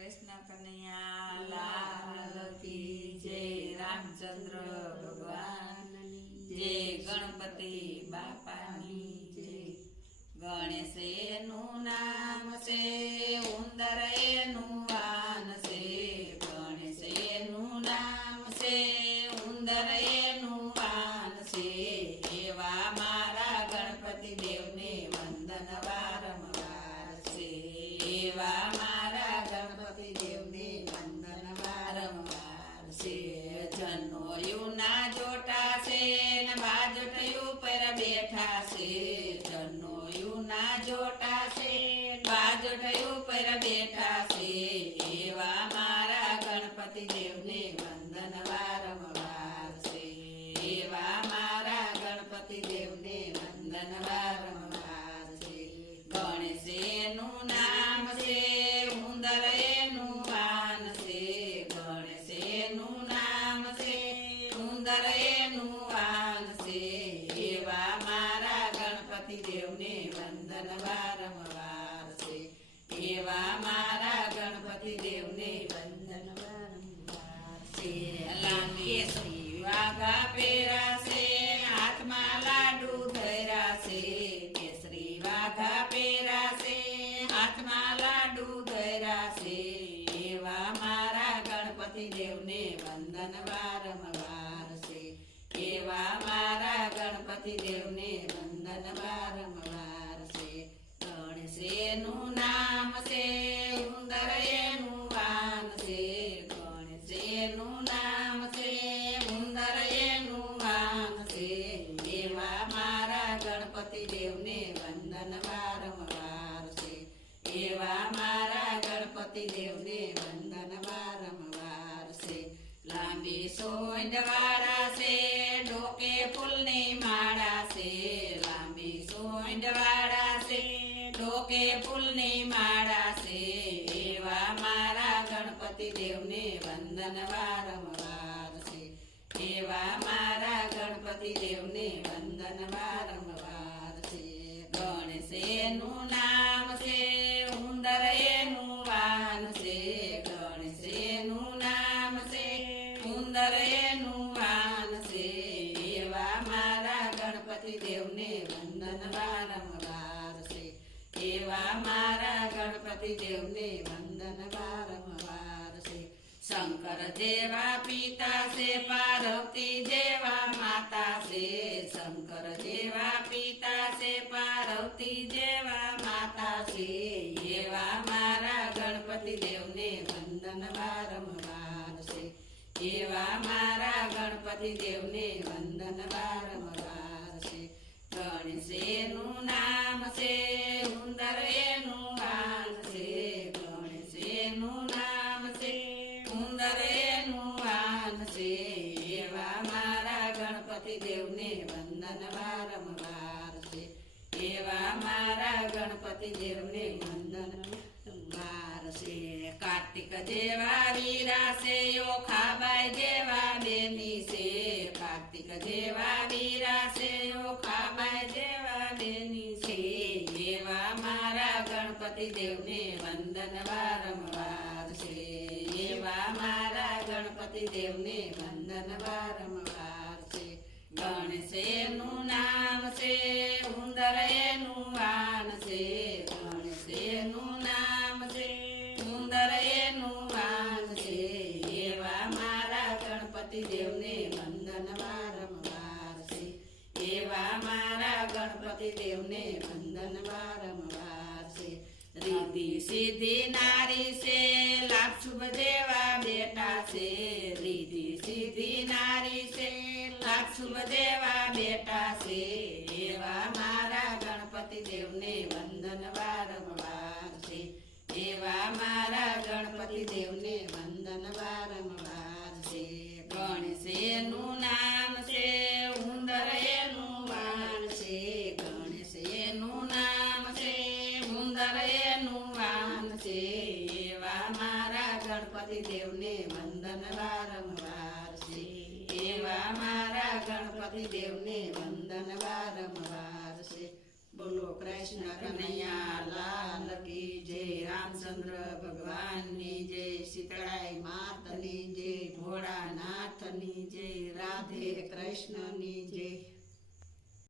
કૃષ્ણ કનૈયા લાલ કી જય, રામચંદ્ર ભગવાનની જય, ગણપતિ બાપાની જય. ગણેશ એનું નામ છે, ઉંદર એનું વાન છે. ગણેશ એનું નામ છે, ઉંદર એનું વાન છે. એવા મારા ગણપતિ દેવને વંદન વારંવાર છે. એવા મારા ગણપતિ દેવને વંદન વારંવાર છે. જનોયુના જોટા છે ને બાજોટયું પર બેઠા છે. જનોયુના જોટા છે બાજોટયું પર બેઠા છે. એવા મારા ગણપતિ દેવને વંદન વારંવાર છે. એવા મારા ગણપતિ દેવને વંદન વારંવાર છે. ગણેશ એનું નામ છે, ઉંદર એનું વાન છે. ગણેશ એનું નામ છે, ઉંદર એનું વાન છે. એવા મારા ગણપતિ દેવને વંદન વારંવાર છે. એવા મારા ગણપતિ દેવને વંદન વારંવાર છે. લાંગે શ્રી વાઘા પહેરા છે, હાથમાં લાડુ ધર્યા છે. કેસરી વાઘા પહેરા છે, હાથમાં લાડુ ધર્યા છે. એવા મારા ગણપતિ દેવને વંદન વારંવાર છે. એવા મારા ગણપતિ દેવને વંદન વારંવાર છે. ગણેશ એનું નામ છે, ઉંદર એનું વાન છે. ગણેશ એનું નામ છે, ઉંદર એનું વાન છે. એવા મારા ગણપતિ દેવને વંદન વારંવાર છે. એવા મારા ગણપતિ દેવને વંદન વારંવાર છે. લાંબી સોંડ વાળા છે, ડોકે ફૂલની માળા છે. લાંબી સોંડ વાળા છે, ડોકે ફૂલની માળા છે. એવા મારા ગણપતિ દેવને વંદન વારંવાર છે. એવા મારા ગણપતિ દેવને વંદન વારંવાર છે. ગણેશ એનું નામ છે, ઉંદર એનું વાન છે. ગણેશ એનું નામ છે, ઉંદર એનું વાન છે. એવા મારા ગણપતિ દેવને વંદન વારંવાર છે. એવા મારા ગણપતિ દેવને વંદન વારંવાર છે. શંકર જેવા પિતા છે, પાર્વતી જેવા માતા છે. શંકર જેવા પિતા છે, પાર્વતી જેવા માતા છે. એવા મારા ગણપતિ દેવને વંદન વારંવાર છે. એવા મારા ગણપતિ દેવને વંદન વારંવાર છે. ગણેશ એનું નામ છે, ઉંદર એનું વાન છે. ગણેશ એનું નામ છે, ઉંદર એનું વાન છે. એવા મારા ગણપતિ દેવને વંદન વારંવાર છે. એવા મારા ગણપતિ દેવને વંદન વારંવાર છે. કાર્તિક જેવા વીરા છે, ઓખાબાઈ જેવા બેની છે. કાર્તિક જેવા વીરા છે, ઓખાબાઈ જેવા બેની છે. એવા મારા ગણપતિ દેવને વંદન વારંવાર છે. એવા મારા ગણપતિ દેવને વંદન વારંવાર છે. ગણેશ એનું નામ છે, ઉંદર એનું વાન છે. ગણેશ એનું નામ છે, ઉંદર એનું વાન છે. એવા મારા ગણપતિ દેવને વંદન વારંવાર છે. એવા મારા ગણપતિ દેવને વંદન વારંવાર છે. રીતિ સીધી નારી છે, લાભ શુભ જેવા બેટા છે. રીતિ સીધી નારી છે, લાભ શુભ જેવા બેટા છે. એવા મારા ગણપતિ દેવને વંદન વારંવાર છે. એવા મારા ગણપતિ દેવને વંદન વારંવાર છે. ગણેશ એનું નામ છે, ઉંદર એનું વાન છે. ગણેશ એનું નામ છે, ઉંદર એનું વાન છે. એવા મારા ગણપતિ દેવને વંદન વારંવાર છે. એવા મારા ગણપતિ દેવને વંદન વારંવાર છે. બોલો કૃષ્ણ કનૈયા લાલ કી જય. રામ રામચંદ્ર ભગવાનની જય, શીતળાઈ માતની જય, ભોળાનાથની જય, રાધે કૃષ્ણની જય.